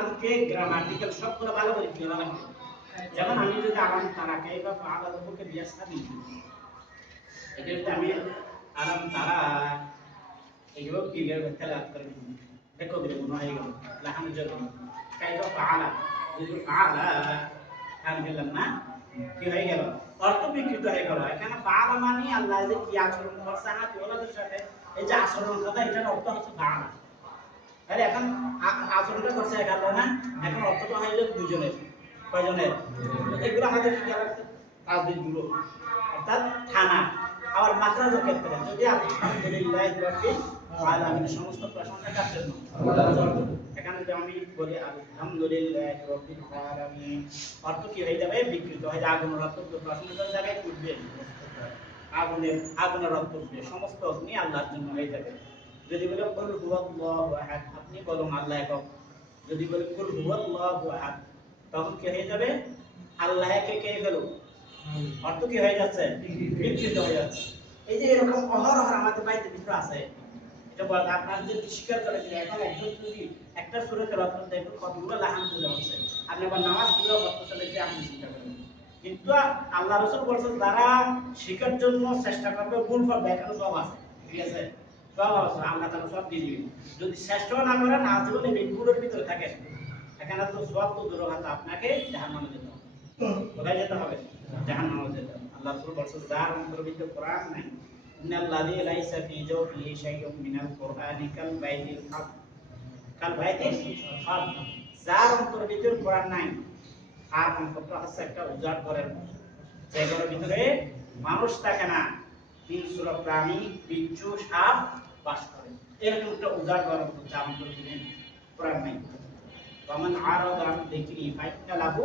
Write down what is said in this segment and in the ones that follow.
আমাদেরকে গ্রামাটিক্যাল সবগুলো ভালো করে ক্লিয়ার লাগবে। যেমন আমি যদি আলাম তারাকে বা আলাদা পক্ষে দিয়ে সাবি এটা যদি আমি আলাম তারা এইগুলো ক্লিয়ার করতে করে দেখো দিলে মনে হয়ে গেল লাহানের জন্য কাইফা ফাআলা যদি ফাআলা আমি বললাম না কি হয়ে গেল অর্থ বিকৃত হয়ে গেল। এখানে ফাআলা মানে আল্লাহ যে কি আচরণ করছে হাত ওলাদের সাথে, এই যে আচরণ কথা এটার অর্থ হচ্ছে ফাআলা। তাহলে এখন আচরণটা করছে এক আল্লাহ না, এখন অর্থটা হয়ে গেল দুজনের। কয়জনের? এগুলো আমাদের কি গেল তাজদিদগুলো অর্থাৎ থানা। আবার মাখরাজের ক্ষেত্রে যদি আলহামদুলিল্লাহ রাব্বিল আলামিন সমস্ত প্রশংসা কার জন্য? আল্লাহর জন্য। এখানে যদি আমি বলি আলহামদুলিল্লাহ রাব্বিল আলামিন অর্থ কি হয়ে যাবে? বিকৃত হয়ে যাবে। আগুনের অর্থ প্রশংসার জায়গায় উঠবে, আগুনের অর্থ উঠবে, সমস্ত অগ্নি আল্লাহর জন্য হয়ে যাবে। যদি বলে কুল হুয়াল্লাহু আহাদ, আপনি বলুন আল্লাহ একক। যদি বলে কুল হুয়াল্লাহু আহাদ, তখন কি হয়ে যাবে? আল্লাহ একে কে হলো, অর্থ কি হয়ে যাচ্ছে? বিকৃত হয়ে যাচ্ছে। এই যে এরকম অহরহ আমাদের বাইরে ভিতরে আছে, এটা বল আপনার যে স্বীকার করে যে এখন একজন যদি একটা সূরা তেলাওয়াত করতে দেখুন কতগুলো লাহান পূজা হচ্ছে, আপনি আবার নামাজ পড়া করতেছেন, এটা আপনি চিন্তা করেন। কিন্তু আল্লাহ রাসূল বলেছেন যারা শিকার জন্য চেষ্টা করবে ভুল করবে, এখানে সব আছে, ঠিক আছে? সব আছে, আল্লাহ তাআলা সব দিয়ে দিবেন। যদি চেষ্টা না করেন আজীবন এই ভুলের ভিতরে থাকেন, এখানে তো সব তো দূর হতে আপনাকে জাহান্নামে যেতে হবে। কোথায় যেতে হবে? জাহান্নামে যেতে হবে। আল্লাহ রাসূল বলেছেন যার অন্তরের ভিতরে কোরআন নাই, ইন্নাল্লাযী লাইসা ফী জাওফিহি শাইউন মিনাল কুরআনি কাল বাইতিল হক, কাল বাইতিল হক। যার অন্তরের ভিতরে কোরআন নাই, আর অন্তরটা হচ্ছে একটা উজাড় ঘরের মতো, যে ঘরের ভিতরে মানুষ থাকে না, হিংস্র প্রাণী, বিচ্ছু, সাপ বাস করে, এরকম একটা উজাড় ঘরের মতো, যার অন্তরের ভিতরে কোরআন নাই। ওয়ামান আরাদা আন যিকরি ফাইন্না লাহু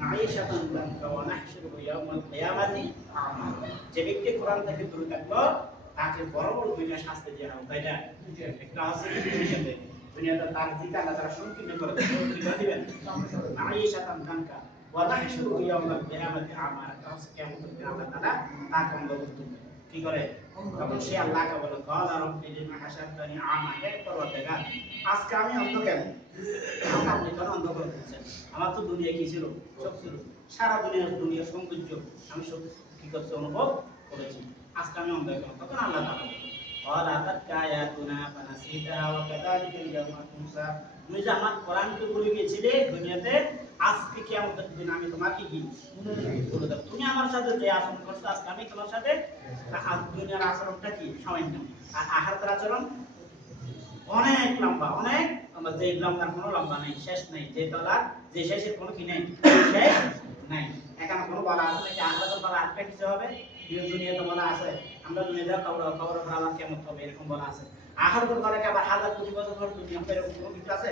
মাঈশাতান দানকা ওয়া নাহশুরুহু ইয়াওমাল কিয়ামাতি আ'মা। যে ব্যক্তি কোরআন থেকে দূরে থাকলো তাকে বড় বড় দুইটা শাস্তি দেওয়া হবে। তাইটা একটা আছে দুনিয়াতে, দুনিয়াতে তার জিতা আল্লাহ তাআলা সংকীর্ণ করে দেবেন, কি করে দিবেন? মাঈশাতান দানকা ওয়া নাহশুরুহু ইয়াওমাল কিয়ামাতি আ'মা। কিয়ামতের দিন আল্লাহ তাআলা তাকে অন্ধকার করবেন। কি করে? তখন সে আল্লাহকে বলে ক্বালা রাব্বি লিমা হাশারতানি আ'মা, হে পরওয়ারদিগার আজকে আমি অন্ধ কেন? আপনি কেন অন্ধ করে দিচ্ছেন? আমার তো দুনিয়া কি ছিল? সব ছিল, সারা দুনিয়ার সৌন্দর্য আমি সব কি করছি? অনুভব করেছি। আজকে আমি অন্ধ কেন? তখন আল্লাহ তাআলা ক্বালা আতাতকা আয়াতুনা ফানাসিতাহা ওয়া কাযালিকাল ইয়াওমা তুনসা। তুমি যে আমার কোরআনকে ভুলে গিয়েছিলে দুনিয়াতে, আজকে কিয়ামতের দিন আমি তোমাকে কি বলে দেব? তুমি আমার সাথে যে আচরণ করছো আজকে আমি তোমার সাথে, দুনিয়ার আচরণটা কি সামান্য, আর আখিরাতের আচরণ অনেক লম্বা, অনেক লম্বা, যে লম্বার কোনো লম্বা নাই, শেষ নাই, যে তলার যে শেষের কোনো কি নাই, শেষ নাই। এখানে কোনো বলা আছে নাকি আখিরাতের বলা আরেকটা কিছু হবে? দুনিয়াতে বলা আছে আমরা দুনিয়াতে কবর পর আমার কিয়ামত হবে, এরকম বলা আছে। আখিরাতের বলা কি আবার হাজার কোটি বছর পর দুনিয়া হবে, এরকম কোনো কিছু আছে?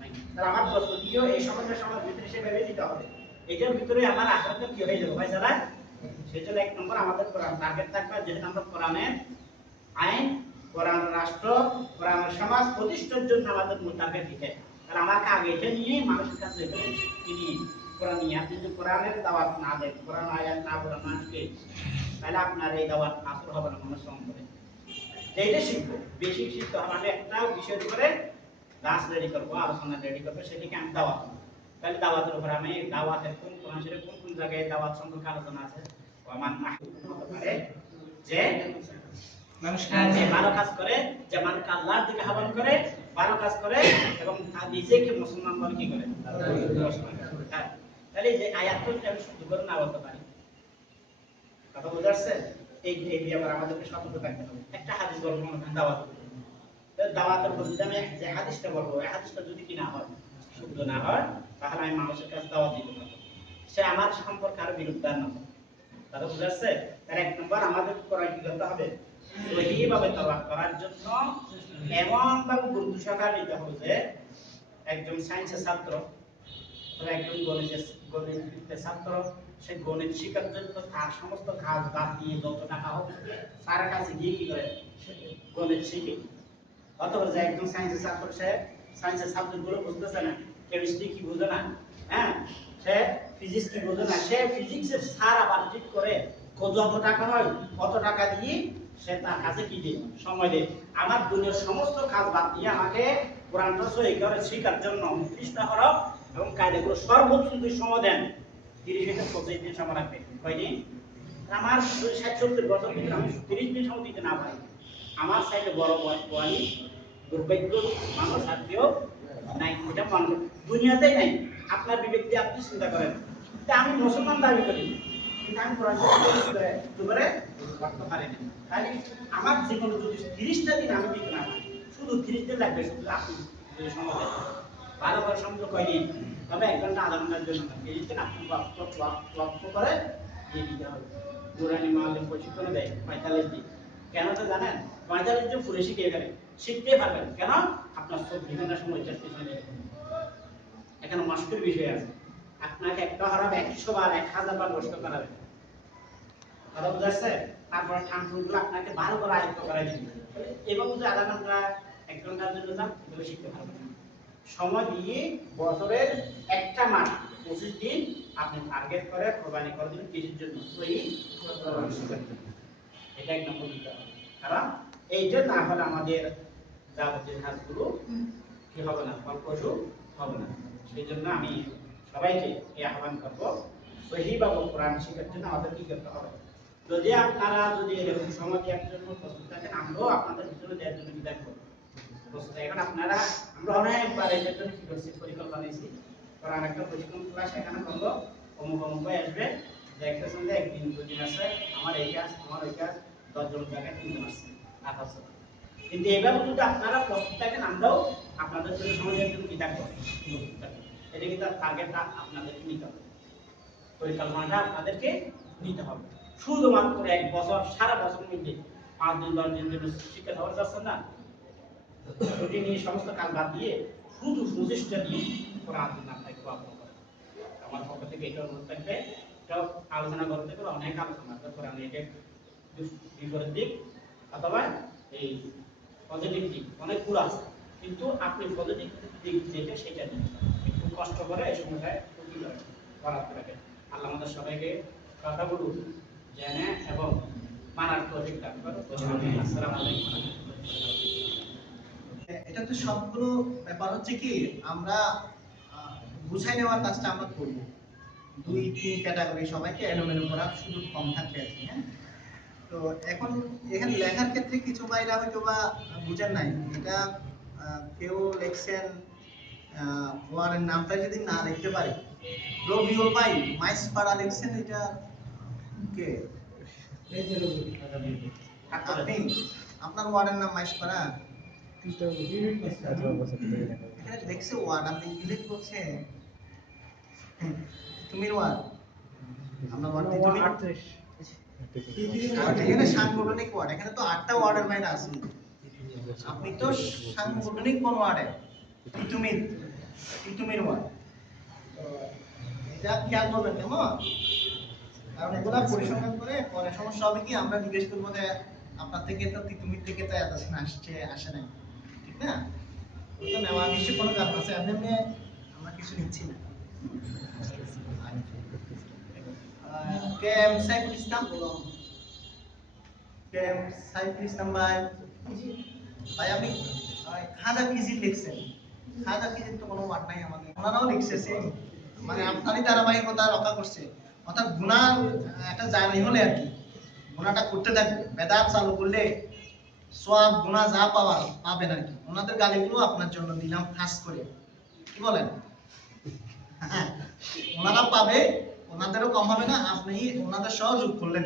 নাই। তাহলে আমার প্রশ্ন কি, এই সমস্যার সময় ভিতরে সে ভেবে দিতে হবে এটার ভিতরে আমার আখিরাতের কি হয়ে যাবে ভাই যারা। সেজন্য এক নম্বর আমাদের কোরআন টার্গেট থাকবে, যেহেতু আমরা কোরআনের আইন, কোরআন রাষ্ট্র, কোরআন সমাজ প্রতিষ্ঠার জন্য আমাদের মূল টার্গেট দিতে, তাহলে আমাকে আগে এটা নিয়ে মানুষের কাছে যেতে হবে। তিনি কোরআন নিয়ে আপনি যদি কোরআনের দাওয়াত না দেন, কোরআন আয়াত না বলেন মানুষকে, তাহলে আপনার এই দাওয়াত আসল হবে না মানুষ সম্পর্কে। এইটা শিখবো, বেশি শিখতে হবে। আমি একটা বিষয়ের উপরে ক্লাস রেডি করবো, আলোচনা রেডি করবো, সেটিকে আমি দাওয়াত। তাহলে দাওয়াতের উপর আমি দাওয়াতের কোন কোন জায়গায় দাওয়াত সম্পর্কে আলোচনা আছে, আমার হতে পারে যে যে ভালো কাজ করে, যে মানুষকে আল্লাহর দিকে আহ্বান করে, ভালো কাজ করে এবং নিজেকে মুসলমান বলে কি করে, তাহলে যে আয়াতটা আমি শুদ্ধ করে না বলতে পারি, কথা বুঝতে পারছেন? এই ব্যাপারে আমাদেরকে সতর্ক থাকতে হবে। একটা হাদিস বলবো দাওয়াতের উপর যদি আমি যে হাদিসটা বলবো, এই হাদিসটা যদি কি না হয়, শুদ্ধ না হয়, তাহলে আমি মানুষের কাছে দাওয়াত দিতে পারবো, সে আমার সম্পর্কে আরো বিরুদ্ধার না হয়। কথা বুঝতে পারছে? তাহলে এক নম্বর আমাদের কোরআন কি করতে হবে, সহিভাবে তওয়াক্কুল করার জন্য এমন ভাবে গুরুত্ব সহকারে নিতে হবে যে একজন সায়েন্সের ছাত্র, একজন গণিতের ছাত্র, সে গণিত শেখার জন্য তার সমস্ত কাজ বাদ দিয়ে যত টাকা হোক স্যারের কাছে গিয়ে কি করে গণিত শিখে। অথবা যে একজন সায়েন্সের ছাত্র, সে সায়েন্সের সাবজেক্টগুলো বুঝতেছে না, কেমিস্ট্রি কি বুঝে না, হ্যাঁ, সে ফিজিক্স কি বুঝে না, সে ফিজিক্সের স্যার আবার ঠিক করে যত টাকা হয় কত টাকা দিয়ে সে তার কাছে কি দিয়ে সময় দেয়। আমার দুনিয়ার সমস্ত কাজ বাদ দিয়ে আমাকে কোরআনটা সহি করে শিখার জন্য 29টা হরফ এবং কায়দাগুলো সর্বোচ্চ যদি সময় দেন 30 থেকে 25 দিন সময় লাগবে। কয়দিন? আমার 60-70 বছর থেকে আমি 30 দিন সময় দিতে না পারি। আমার সাইডে বড় বয়ানি দুর্ভাগ্য মানুষ আর কেউ নাই, এটা মানব দুনিয়াতেই নাই। আপনার বিবেক দিয়ে আপনি চিন্তা করেন, আমি মুসলমান দাবি করি কিন্তু আমি কোরআন করে করতে পারি না। তাহলে আমার জীবনে যদি 30টা দিন আমি দিতে না পারি, শুধু 30 দিন লাগবে, শুধু আপনি যদি সময় দেন 12 বার সময় কয়দিন, তবে 1 ঘন্টা আধা ঘন্টার জন্য 30 দিন আপনি লক্ষ্য করে দিয়ে দিতে হবে। নুরানি মালিম প্রশিক্ষণ দেয় 45 দিন। কেন তো জানেন? 45 দিন পুরো শিখে গেলে শিখতে পারবেন। কেন? আপনার 24 ঘন্টা সময় পিছনে দেবে। এখানে মস্কের বিষয় আছে, আপনাকে একটা হরফ 100 বার 1000 বার কষ্ট করাবে। কথা বুঝাচ্ছে? তারপর ঠান্ডুগুলো আপনাকে ভালো করে আয়ত্ত করাই দিবে। এবং যদি আধা ঘন্টা 1 ঘন্টার জন্য যান তাহলে শিখতে পারবেন না। সময় দিয়ে বছরের একটা মাস 25 দিন আপনি টার্গেট করে কোরবানি করে দিন কৃষির জন্য। এটা এক নম্বর দিতে হবে। কারণ এইটা না হলে আমাদের যাবতীয় কাজগুলো কি হবে না, ফলপ্রসূ হবে না। সেই জন্য আমি সবাইকে এই আহ্বান করবো, সহিভাবে কোরআন শেখার জন্য আমাদের কি করতে হবে। যদি আপনারা যদি এরকম সময় দেওয়ার জন্য প্রস্তুত থাকেন, আমরাও আপনাদের ভিতরে দেওয়ার জন্য কি দেখবো প্রস্তুত। এখন আপনারা আমরা অনেকবার এটার জন্য কি করছি, পরিকল্পনা নিয়েছি। কোরআন একটা প্রশিক্ষণ ক্লাস এখানে করবো, অমুক অমুক ভাই আসবে, দেখতেছেন যে একদিন দুদিন আছে আমার এই কাজ আমার ওই কাজ, 10 জন জায়গায় 3 জন আসছে 8 আছে। কিন্তু এইভাবে যদি আপনারা প্রস্তুত থাকেন, আমরাও আপনাদের জন্য সময় দেওয়ার জন্য কি থাকবো, এটা কিন্তু টার্গেটটা আপনাদেরকে নিতে হবে, পরিকল্পনাটা আপনাদেরকে নিতে হবে। শুধুমাত্র 1 বছর সারা বছর মিলে 5 দিন 10 দিন জন্য শিক্ষা দেওয়া যাচ্ছে না। ছুটি নিয়ে সমস্ত কাজ বাদ দিয়ে শুধু প্রচেষ্টা দিয়ে কোরআন আপনাকে পাবো। আমার পক্ষ থেকে এটা অনুরোধ থাকবে। এটাও আলোচনা করতে গেলে অনেক আলোচনা আছে কোরআন, এটা বিপরীত দিক অথবা এই পজিটিভ দিক অনেকগুলো আছে, কিন্তু আপনি পজিটিভ দিক যেটা সেটা দিন একটু কষ্ট করে এই সময়টায় করাতে রাখেন। আল্লাহ আমাদের সবাইকে কথাগুলো জেনে এবং মানার তৌফিক দান করুন। আসসালামু আলাইকুম। এটা তো সবগুলো ব্যাপার হচ্ছে কি, আমরা বুঝাই নেওয়ার কাজটা আমরা করব। 2-3 ক্যাটাগরি সবাইকে এলোমেলো করার সুযোগ কম থাকবে আর কি। হ্যাঁ, তো এখন এখানে লেখার ক্ষেত্রে কিছু ভাইরা হয়তো বা বুঝেন নাই। এটা কেউ লিখছেন ওয়ার্ডের নামটা যদি না লিখতে পারে, রবিউল ভাই মাইসপাড়া লিখছেন, এটা কে? আপনি? আপনার ওয়ার্ডের নাম মাইসপাড়া? এখানে দেখছে ওয়ার্ড, আপনি ইংলিশ বলছে তুমি ওয়ার্ড, আপনার ওয়ার্ড তুমি 38। এখানে সাংগঠনিক ওয়ার্ড, এখানে তো 8টা ওয়ার্ডের বাইরে আছে। আপনি তো সাংগঠনিক কোন ওয়ার্ডে? তিতুমির ওয়ার্ড। এটা খেয়াল করবেন কেমন, কারণ এগুলা পরিসংখ্যান করে পরে সমস্যা হবে কি, আমরা জিজ্ঞেস করবো যে আপনার থেকে তো তিতুমির থেকে তো এতদিন আসে নাই, ঠিক না? তো নেওয়া নিশ্চয় কোনো কারণ আছে, এমনি আমরা কিছু নিচ্ছি না। কেএম সাইফুল ইসলাম, কেএম সাইফুল ইসলাম ভাই, আপনি খাজা কিজির লিখছেন। খাজা কিজির তো কোনো ওয়ার্ড নাই আমাদের, ওনারাও লিখছে সেম, মানে আপনারই ধারাবাহিকতা রক্ষা করছে। অর্থাৎ গুনাহ একটা জানি হলে আর কি গুনাহটা করতে থাকবে, বেদাত চালু করলে সওয়াব গুনাহ যা পাবেন আর কি। ওনাদের গালিগুলো আপনার জন্য দিলাম খাস করে, কি বলেন? হ্যাঁ, ওনারা পাবে, ওনাদেরও কম হবে না, আপনি ওনাদের সহ যোগ করলেন।